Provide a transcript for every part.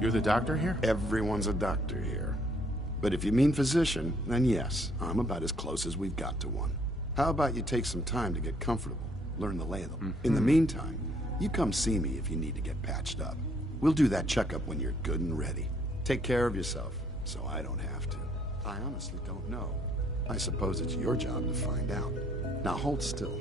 You're the doctor here? Everyone's a doctor here. But if you mean physician, then yes, I'm about as close as we've got to one. How about you take some time to get comfortable, learn the lay of them. In the meantime, you come see me if you need to get patched up. We'll do that checkup when you're good and ready. Take care of yourself, so I don't have to. I honestly don't know. I suppose it's your job to find out. Now hold still.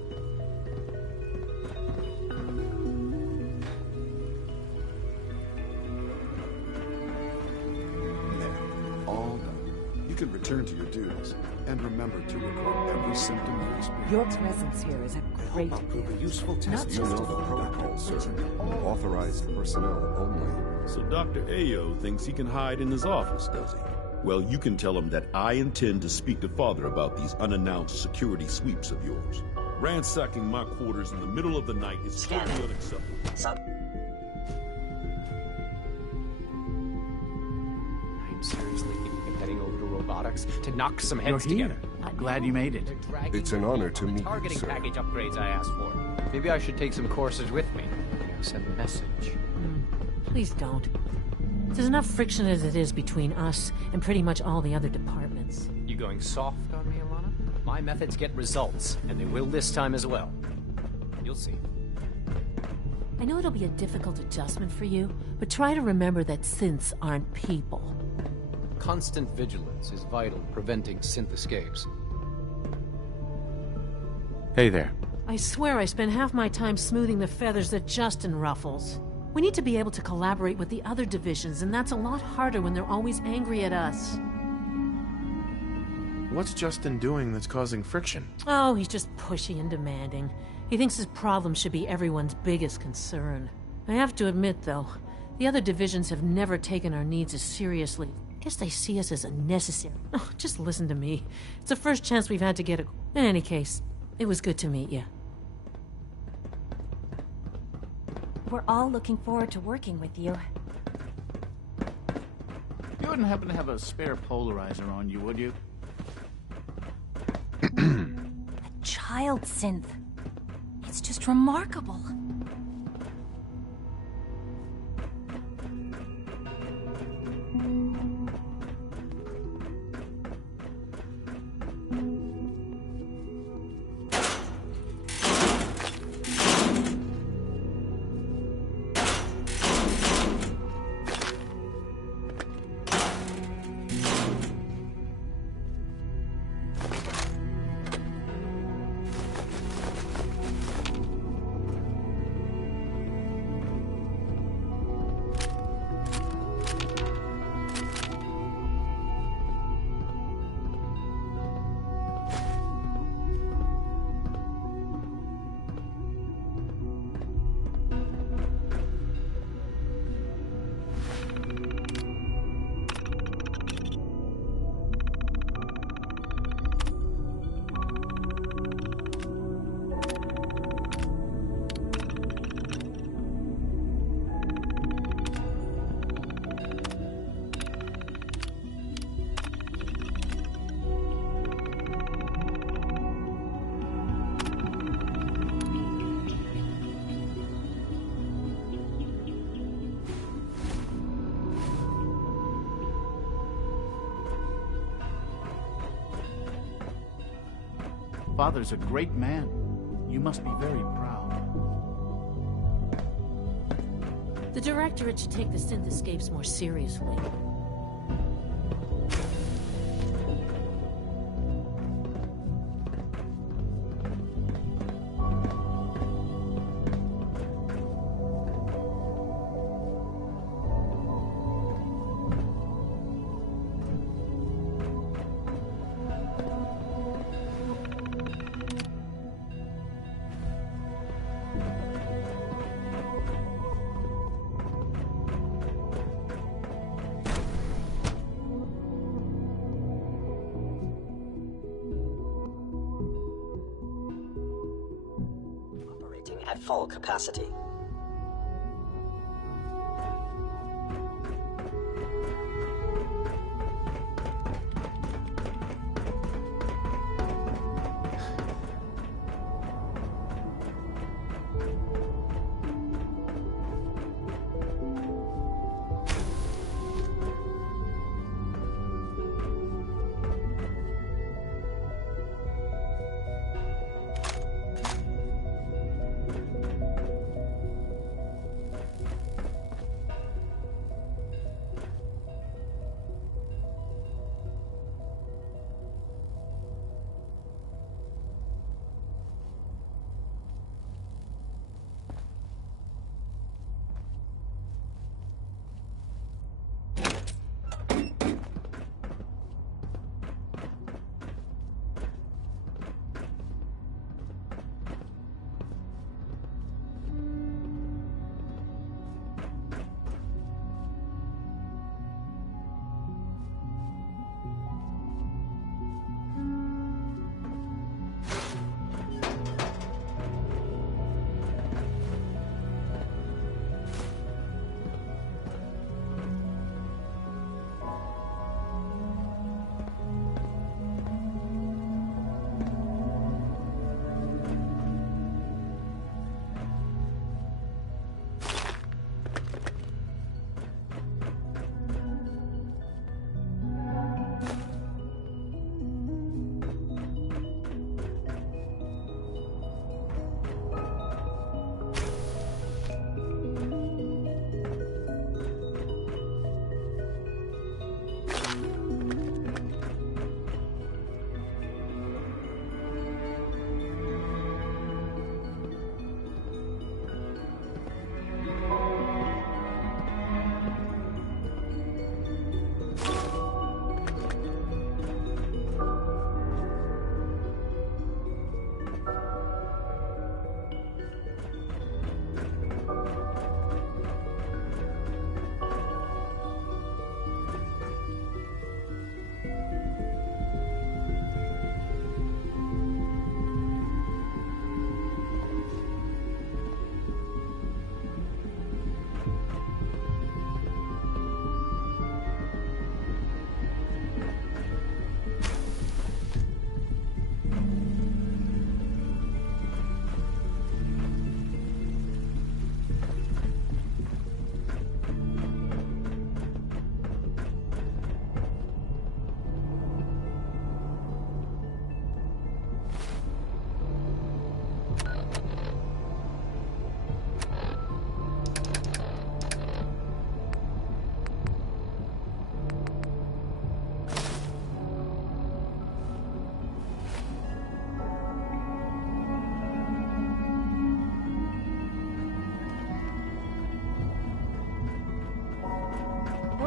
All done. You can return to your duties, and remember to record every symptom you experience. Your presence here is a great Prove a useful Not test. just You know to the the protocol, doctor, sir. but to Authorized personnel only. So Dr. Ayo thinks he can hide in his office, does he? Well, you can tell him that I intend to speak to Father about these unannounced security sweeps of yours. Ransacking my quarters in the middle of the night is totally unacceptable. I'm seriously thinking of heading over to robotics to knock some heads You're here. together. I'm glad you made it. They're dragging It's an honor to the meet you, targeting sir. package upgrades I asked for. Maybe I should take some courses with me. Send a message. Please don't. There's enough friction as it is between us and pretty much all the other departments. You going soft on me, Alana? My methods get results, and they will this time as well. You'll see. I know it'll be a difficult adjustment for you, but try to remember that synths aren't people. Constant vigilance is vital in preventing synth escapes. Hey there. I swear I spend half my time smoothing the feathers that Justin ruffles. We need to be able to collaborate with the other divisions, and that's a lot harder when they're always angry at us. What's Justin doing that's causing friction? Oh, he's just pushy and demanding. He thinks his problem should be everyone's biggest concern. I have to admit, though, the other divisions have never taken our needs as seriously. I guess they see us as unnecessary. Oh, just listen to me. It's the first chance we've had to get a... In any case, it was good to meet you. We're all looking forward to working with you. You wouldn't happen to have a spare polarizer on you, would you? A child synth. It's just remarkable. Father's a great man. You must be very proud. The Directorate should take the synth escapes more seriously. At full capacity.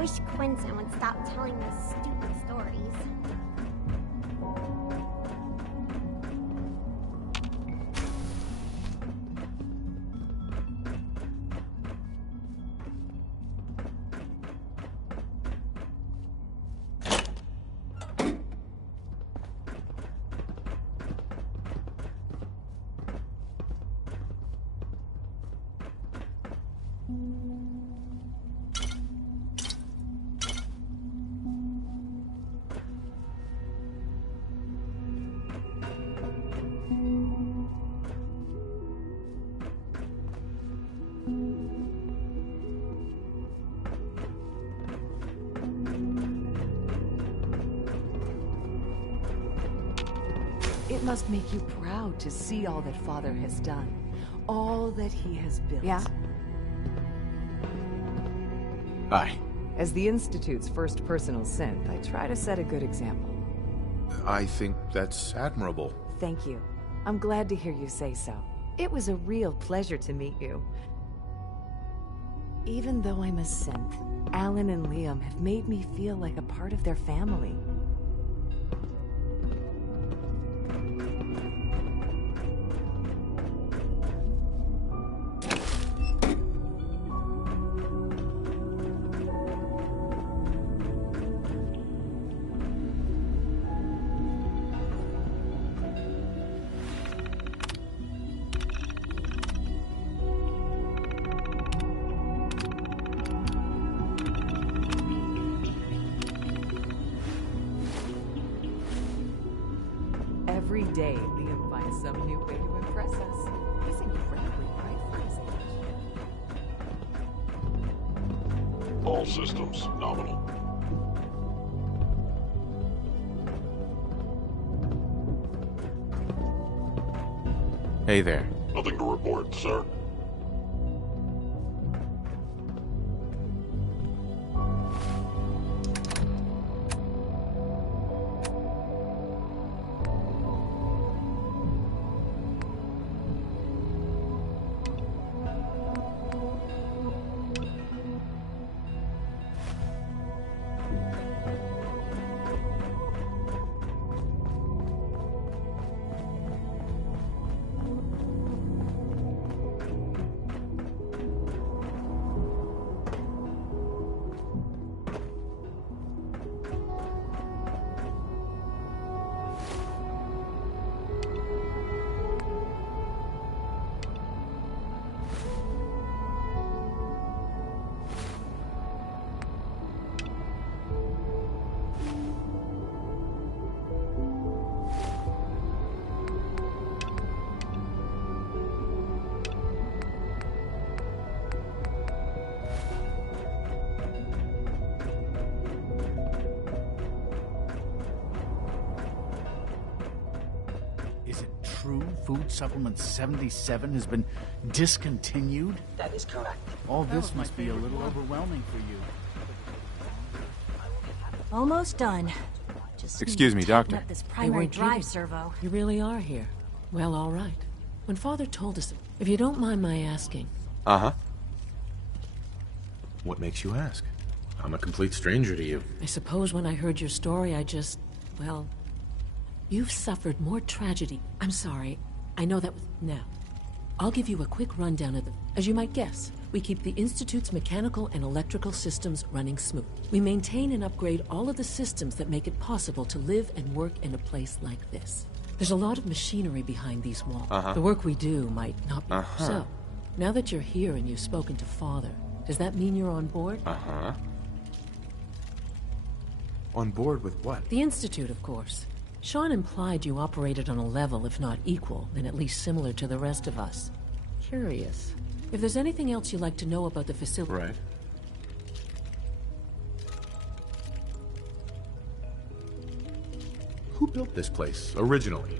wish Quentin would stop telling those stupid stories. It must make you proud to see all that Father has done. All that he has built. Yeah? Hi. As the Institute's first personal synth, I try to set a good example. I think that's admirable. Thank you. I'm glad to hear you say so. It was a real pleasure to meet you. Even though I'm a synth, Alan and Liam have made me feel like a part of their family. Every day, Liam finds some new way to impress us. He's incredibly bright for his age. All systems nominal. Hey there. Nothing to report, sir. Is it true Food Supplement 77 has been discontinued? That is correct. All this must be a little overwhelming for you. Almost done. Just Excuse me, Doctor. up this They primary weren't drive kidding. servo. You really are here. Well, all right. When Father told us, if you don't mind my asking, Uh-huh. What makes you ask? I'm a complete stranger to you. I suppose when I heard your story, I just, well, you've suffered more tragedy. I'm sorry. I know that was... Now, I'll give you a quick rundown of the... As you might guess, we keep the Institute's mechanical and electrical systems running smooth. We maintain and upgrade all of the systems that make it possible to live and work in a place like this. There's a lot of machinery behind these walls. The work we do might not be... So, now that you're here and you've spoken to Father, does that mean you're on board? On board with what? The Institute, of course. Sean implied you operated on a level, if not equal, then at least similar to the rest of us. Curious. If there's anything else you'd like to know about the facility... Right. Who built this place, originally?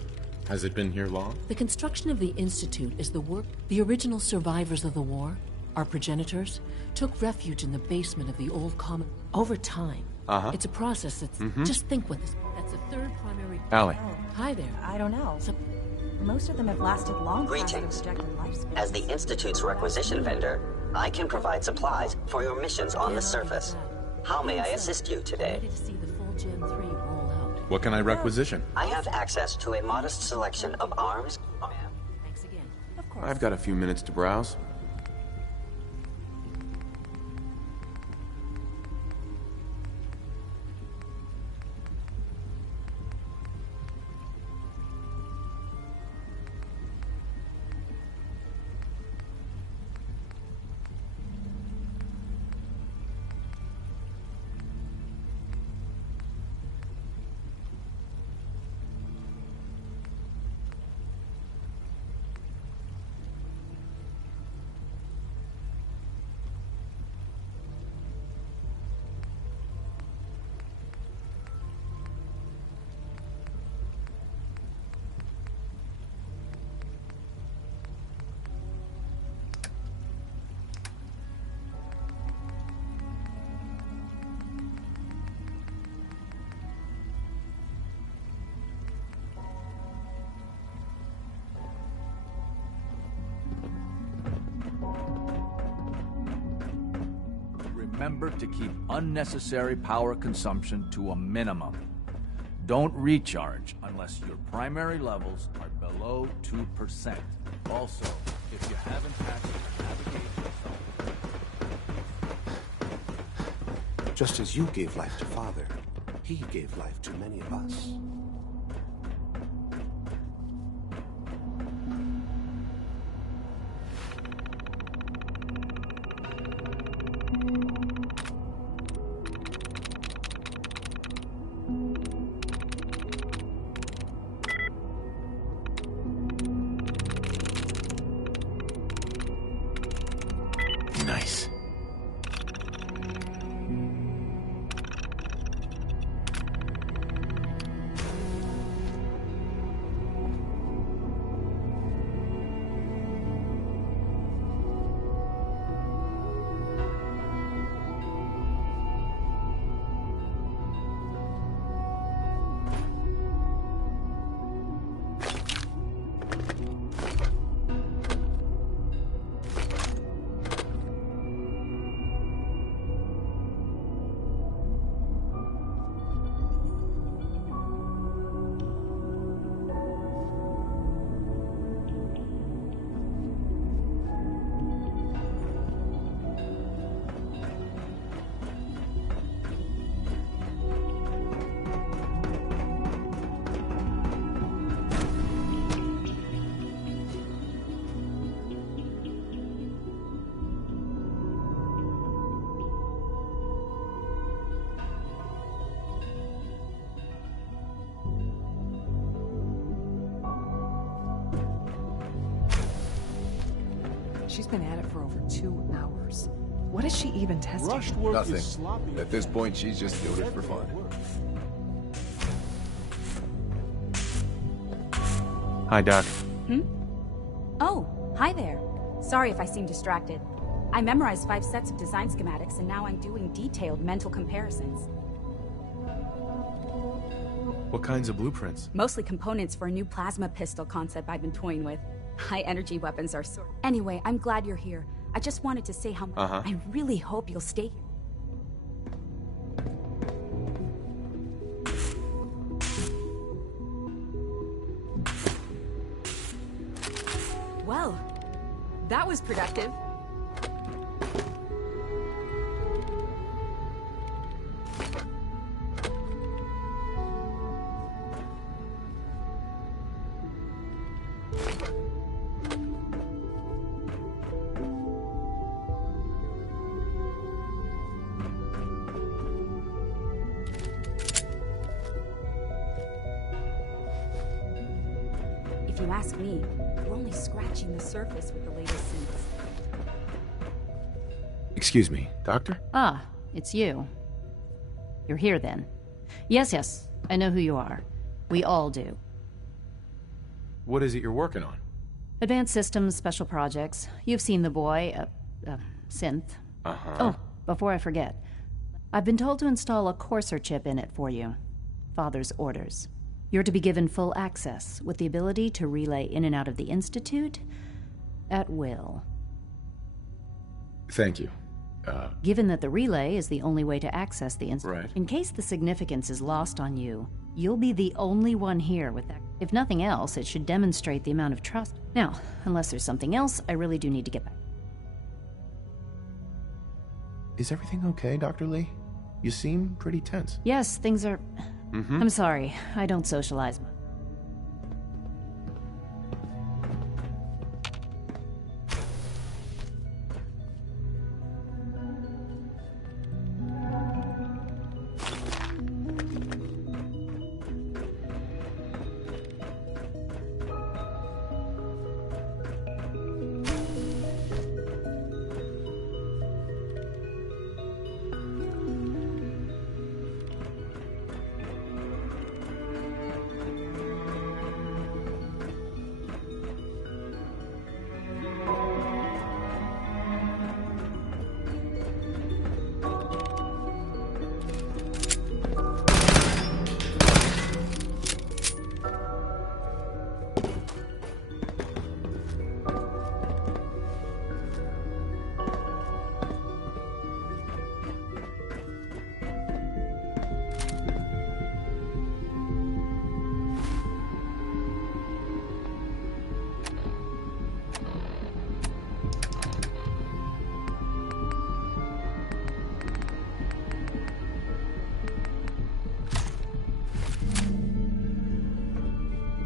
Has it been here long? The construction of the Institute is the work... The original survivors of the war, our progenitors, took refuge in the basement of the old common... Over time, it's a process that's... Just think what this... That's the third primary... Allie. Hi there. I don't know. Most of them have lasted long past their Greetings. projected lifespan. As the Institute's requisition vendor, I can provide supplies for your missions on the surface. How may I assist you today? Ready to see the full Gen 3 roll out. What can I requisition? I have access to a modest selection of arms. Thanks again. Of course. I've got a few minutes to browse. Remember to keep unnecessary power consumption to a minimum. Don't recharge unless your primary levels are below 2%. Also, if you haven't patched your navigation software... Just as you gave life to Father, he gave life to many of us. Nice. She's been at it for over 2 hours. What is she even testing? Rushed work Nothing. is sloppy. At this point, she's just doing it for fun. Hi, Doc. Oh, hi there. Sorry if I seem distracted. I memorized 5 sets of design schematics, and now I'm doing detailed mental comparisons. What kinds of blueprints? Mostly components for a new plasma pistol concept I've been toying with. High-energy weapons are sort. Anyway, I'm glad you're here. I just wanted to say how much I really hope you'll stay here. Well, that was productive. If you ask me, we're only scratching the surface with the latest scenes. Excuse me, Doctor? Ah, it's you. You're here then. Yes, I know who you are. We all do. What is it you're working on? Advanced Systems, Special Projects. You've seen the boy, Synth. Oh, before I forget. I've been told to install a Courser chip in it for you. Father's orders. You're to be given full access, with the ability to relay in and out of the Institute at will. Thank you. Given that the relay is the only way to access the Right. in case the significance is lost on you, you'll be the only one here with that. If nothing else, it should demonstrate the amount of trust. Now, unless there's something else, I really do need to get back. Is everything okay, Dr. Lee? You seem pretty tense. Yes, things are... I'm sorry, I don't socialize much.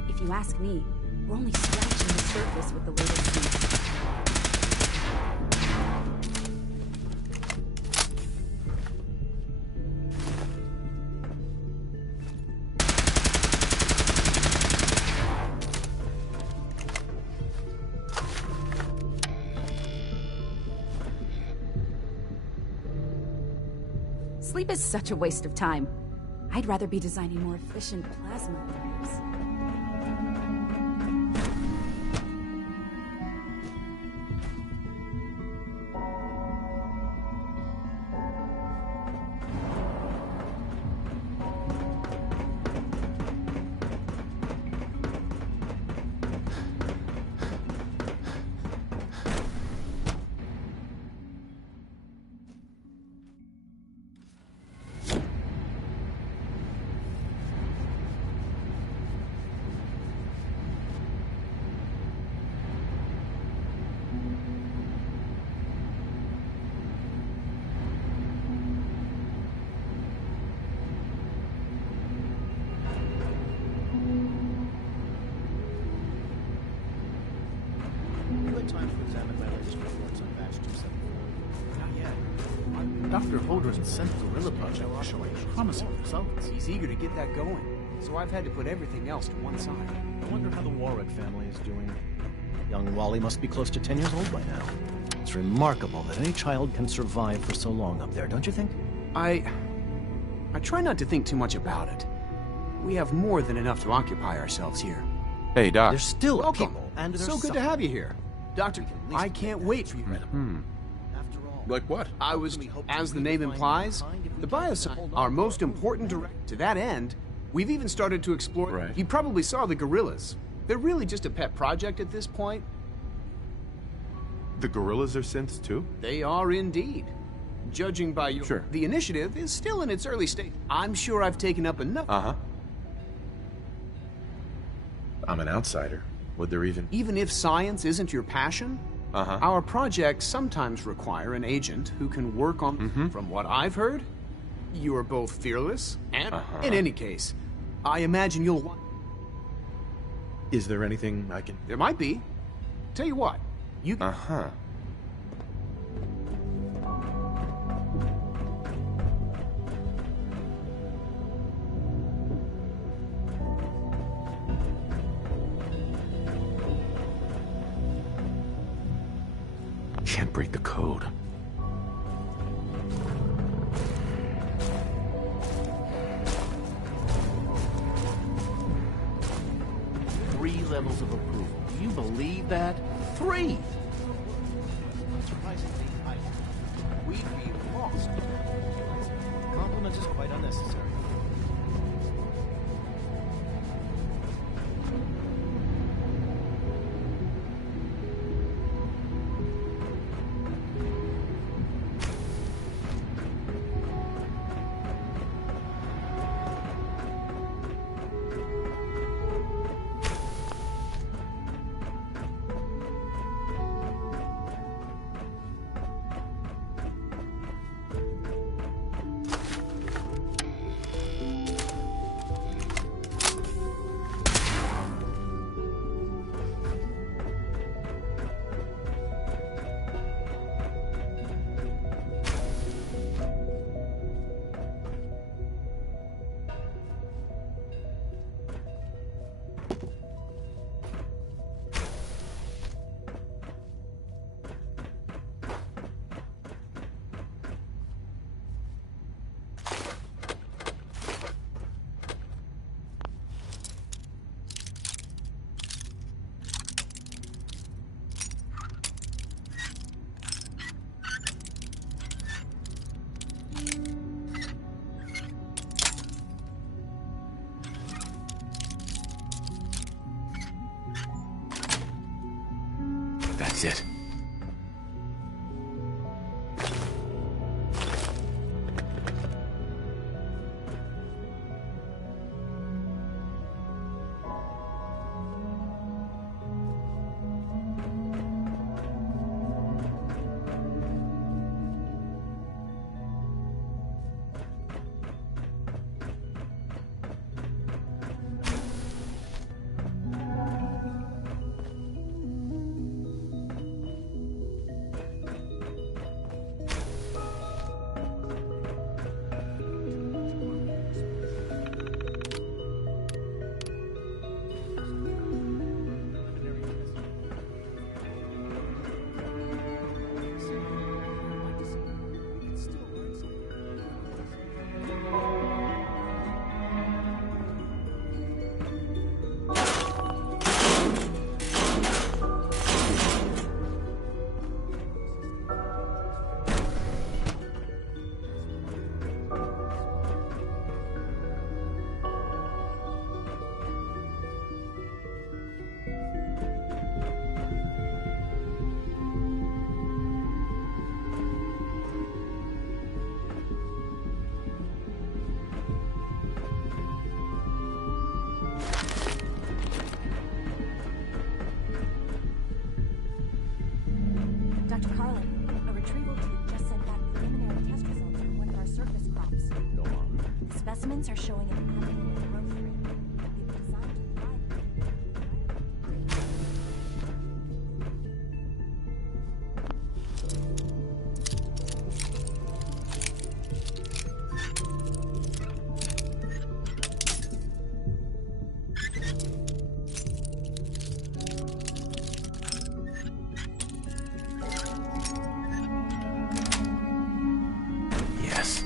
If you ask me, we're only scratching the surface with the latest news. Sleep is such a waste of time. I'd rather be designing more efficient plasma layers. Time to examine my latest reports on batch 274. Not yet. Dr. Holdren's Synth Gorilla project is showing promising results. He's eager to get that going, so I've had to put everything else to one side. I wonder how the Warwick family is doing. Young Wally must be close to 10 years old by now. It's remarkable that any child can survive for so long up there, don't you think? I try not to think too much about it. We have more than enough to occupy ourselves here. Hey, Doc. There's still Welcome. people, and there's So good to have you here. Doctor, I can't wait for you. Like what? I was, as the name implies, the bioscience, our most important direct. To that end, we've even started to explore. Right. You probably saw the gorillas. They're really just a pet project at this point. The gorillas are synths too? They are indeed. Judging by your... Sure. The initiative is still in its early stage. I'm sure I've taken up enough... I'm an outsider. Would there even... Even if science isn't your passion, our projects sometimes require an agent who can work on... From what I've heard, you are both fearless and... In any case, I imagine you'll want... Is there anything I can... There might be. Tell you what, you... Can't break the code. Three levels of approval. Do you believe that? 3! Surprisingly high. We'd be lost. Compliment is quite unnecessary. That's it. Dr. Carlin, a retrieval team just sent back preliminary test results from one of our surface crops. Go on. The specimens are showing an abnormal growth rate. They've been designed to thrive. Yes.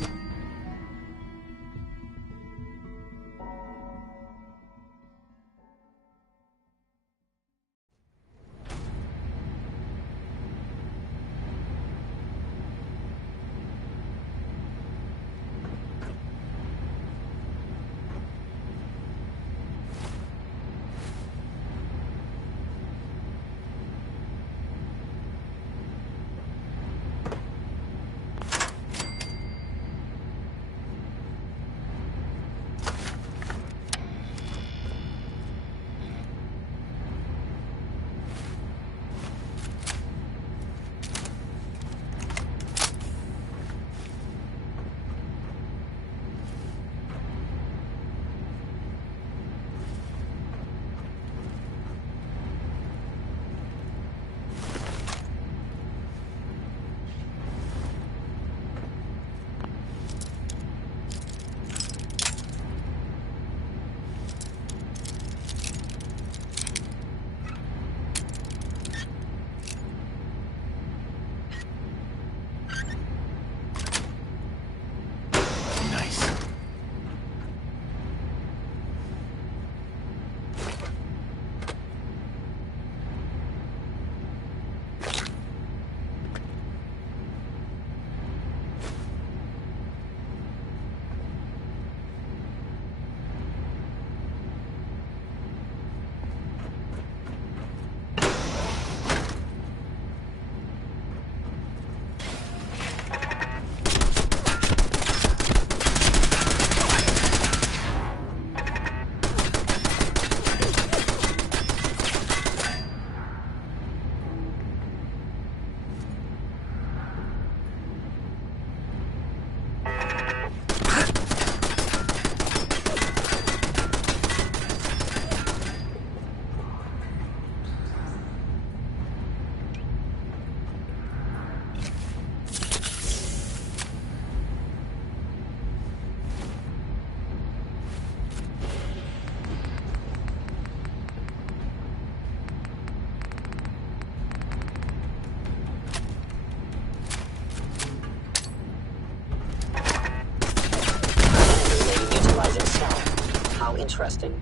Interesting.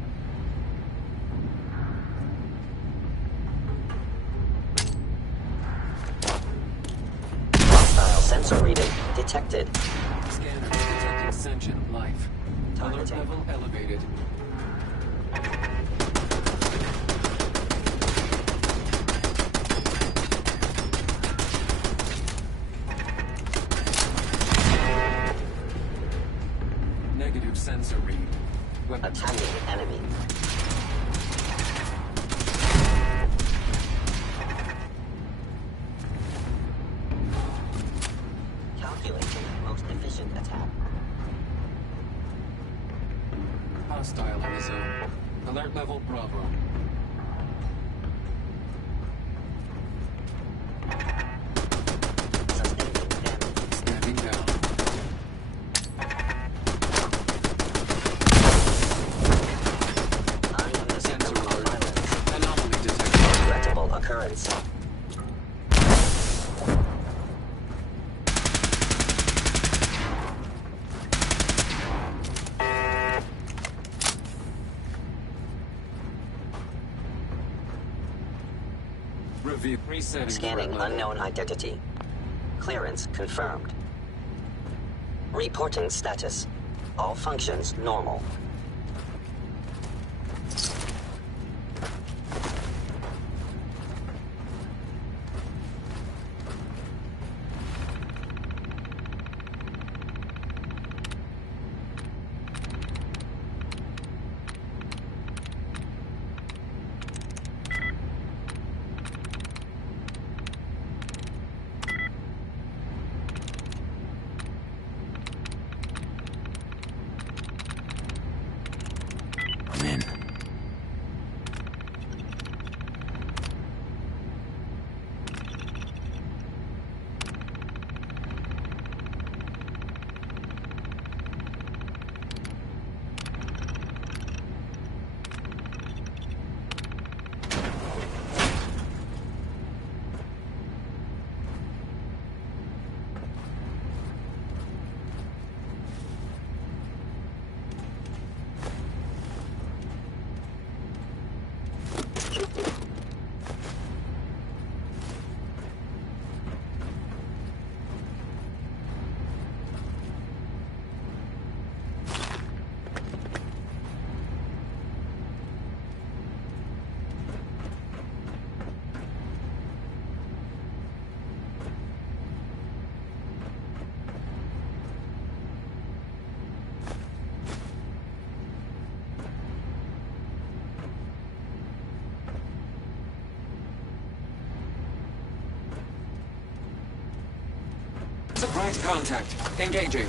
Hostile sensor reading detected. Scanner detecting sentient life. Alert Targeting. level elevated. Negative sensor read. Attacking enemy. Calculating most efficient attack. Hostile in the zone. Alert level Bravo. Standing down. Sensor alert. Anomaly detected. Regrettable occurrence. Review. Resetting. Scanning threat level. unknown identity. Clearance confirmed. Reporting status. All functions normal. I'm in. Surprise contact. Engaging.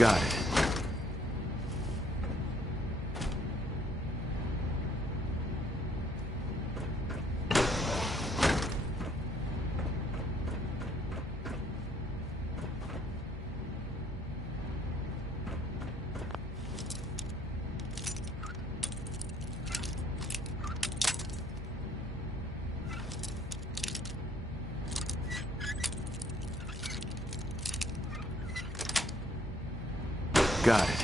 Got it. Got it.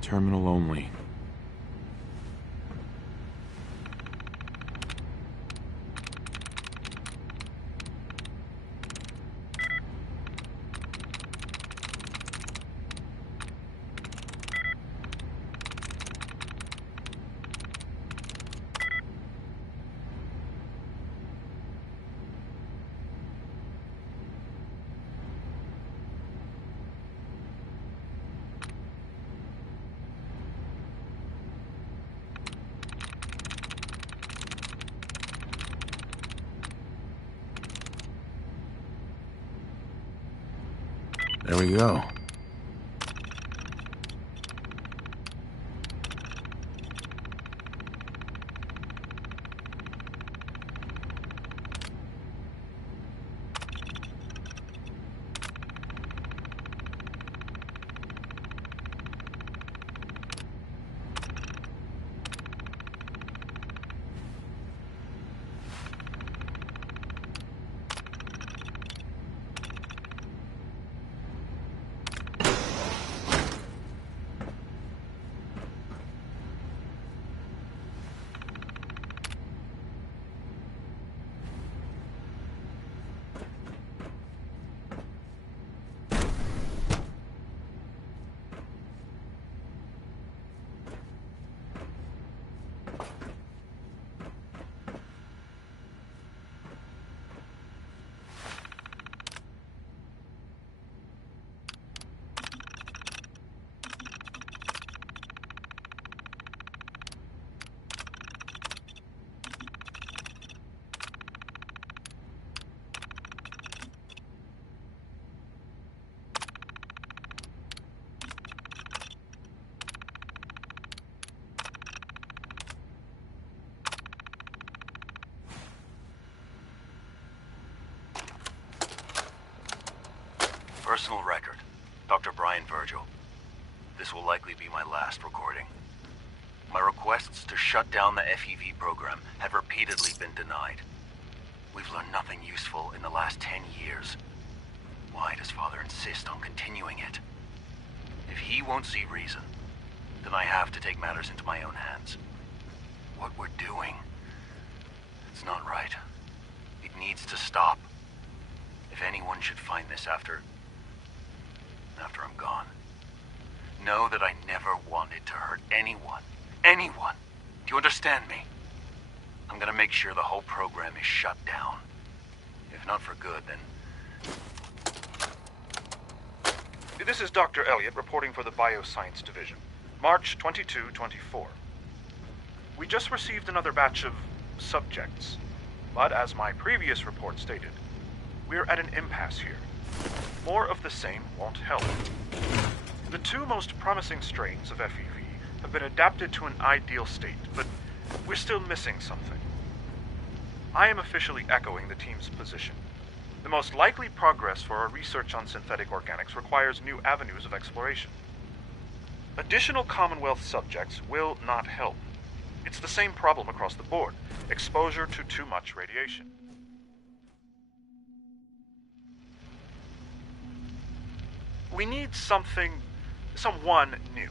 Terminal only. There we go. Personal record. Dr. Brian Virgil. This will likely be my last recording. My requests to shut down the FEV program have repeatedly been denied. We've learned nothing useful in the last 10 years. Why does Father insist on continuing it? If he won't see reason, then I have to take matters into my own hands. What we're doing, it's not right. It needs to stop. If anyone should find this after I'm gone, know that I never wanted to hurt anyone. Anyone. Do you understand me? I'm gonna make sure the whole program is shut down. If not for good, then... This is Dr. Elliot reporting for the Bioscience Division. March 22-24. We just received another batch of subjects. But as my previous report stated, we're at an impasse here. More of the same won't help. The two most promising strains of FEV have been adapted to an ideal state, but we're still missing something. I am officially echoing the team's position. The most likely progress for our research on synthetic organics requires new avenues of exploration. Additional Commonwealth subjects will not help. It's the same problem across the board: exposure to too much radiation. We need someone new.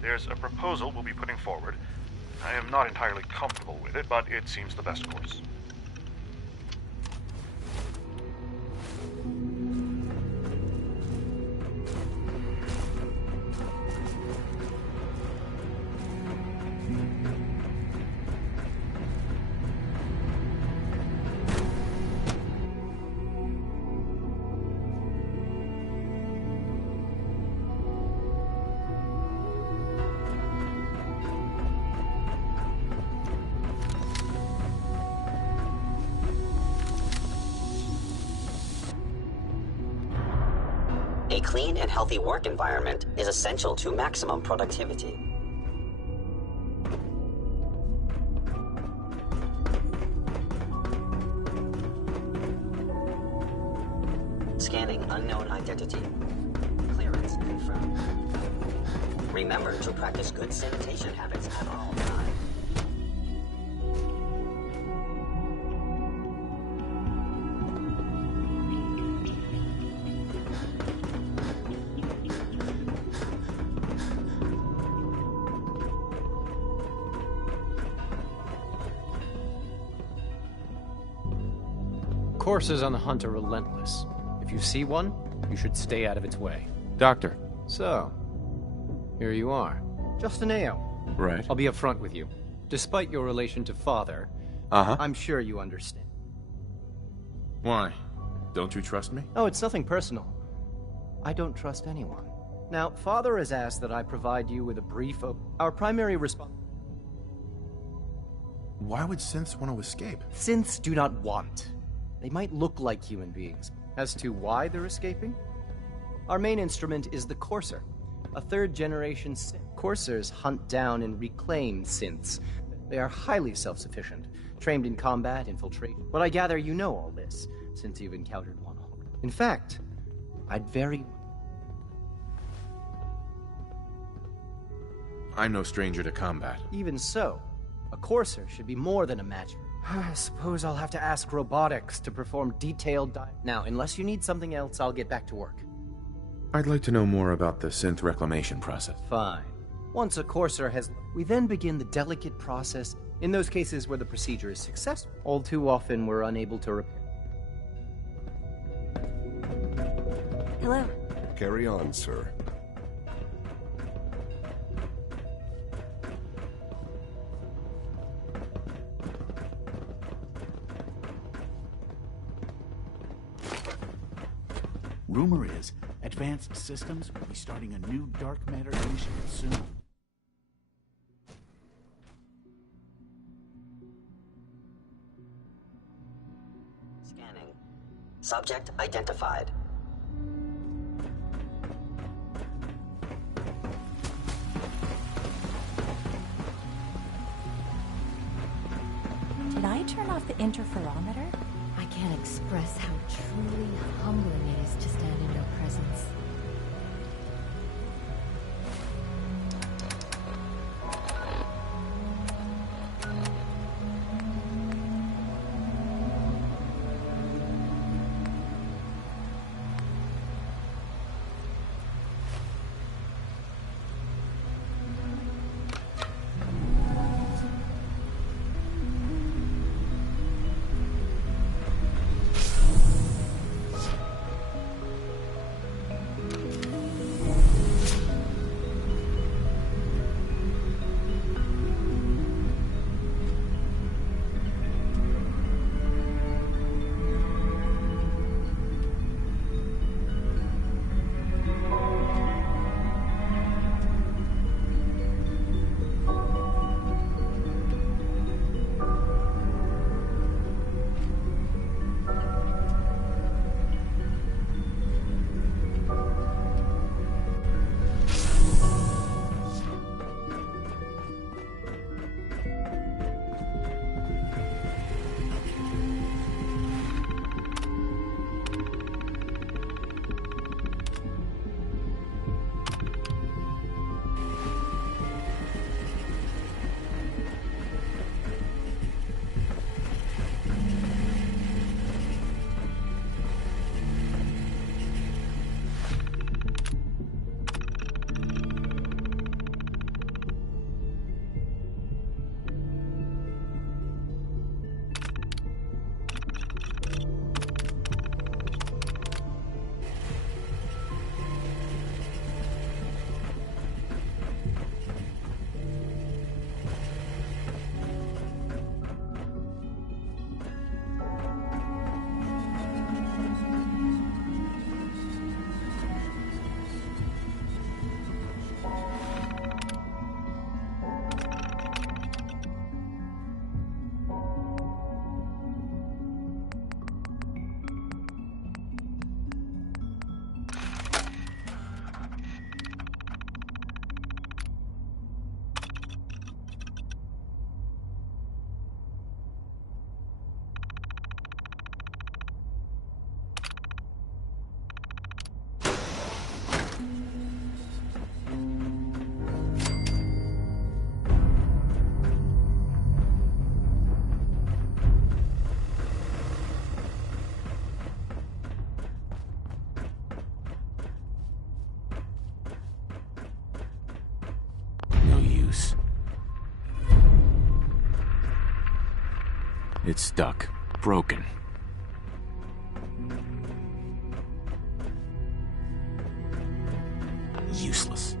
There's a proposal we'll be putting forward. I am not entirely comfortable with it, but it seems the best course. A clean and healthy work environment is essential to maximum productivity. Scanning unknown identity. Clearance confirmed. Remember to practice good sanitation habits at all times. Coursers on the hunt are relentless. If you see one, you should stay out of its way. Doctor. So, here you are. Just an AO. Right. I'll be upfront with you. Despite your relation to Father, I'm sure you understand. Why? Don't you trust me? Oh, it's nothing personal. I don't trust anyone. Now, Father has asked that I provide you with a brief of our primary response. Why would synths want to escape? Synths do not want. They might look like human beings. As to why they're escaping, our main instrument is the Courser, a third-generation synth. Coursers hunt down and reclaim synths. They are highly self-sufficient, trained in combat, infiltration. But I gather you know all this, since you've encountered one already. In fact, I'm no stranger to combat. Even so, a Courser should be more than a match. I suppose I'll have to ask robotics to perform detailed Now, unless you need something else, I'll get back to work. I'd like to know more about the synth reclamation process. Fine. Once a Courser has... We then begin the delicate process in those cases where the procedure is successful. All too often, we're unable to repair. Hello. Carry on, sir. Rumor is, Advanced Systems will be starting a new dark matter initiative soon. Scanning. Subject identified. Did I turn off the interferometer? I can't express how truly humbling it is to stand in your presence. use. It's stuck. Broken. Useless.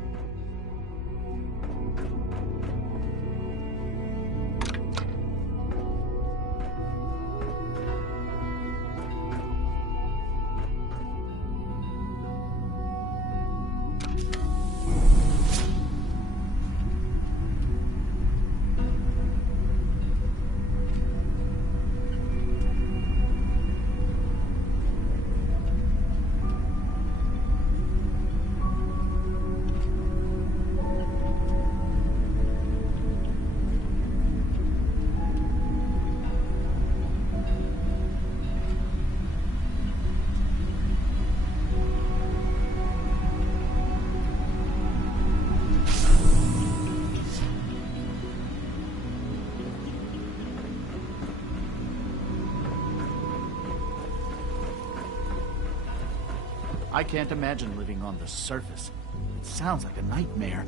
I can't imagine living on the surface. It sounds like a nightmare.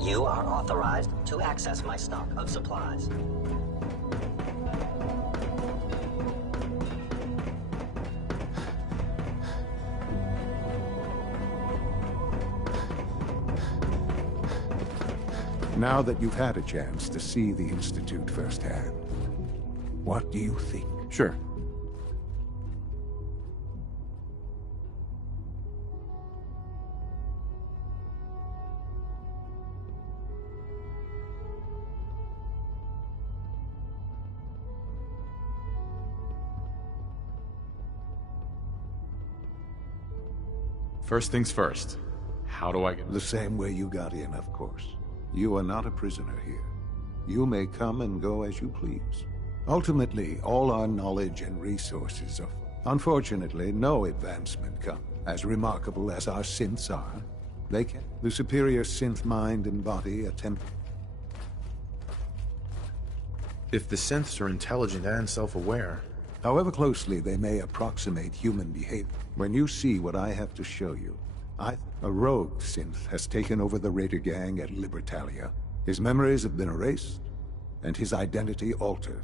You are authorized to access my stock of supplies. Now that you've had a chance to see the Institute firsthand, what do you think? Sure. First things first. How do I get... The same way you got in, of course. You are not a prisoner here. You may come and go as you please. Ultimately, all our knowledge and resources are... Unfortunately, no advancement comes. As remarkable as our synths are, they can... The superior synth mind and body attempt... If the synths are intelligent and self-aware... However closely they may approximate human behavior, when you see what I have to show you, a rogue synth has taken over the Raider gang at Libertalia. His memories have been erased, and his identity altered.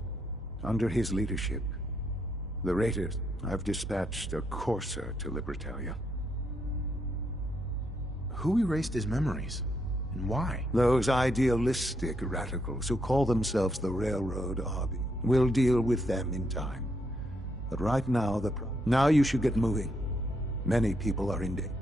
Under his leadership, the Raiders have dispatched a courser to Libertalia. Who erased his memories? And why? Those idealistic radicals who call themselves the Railroad Army. We'll deal with them in time. But right now, now you should get moving. Many people are in danger.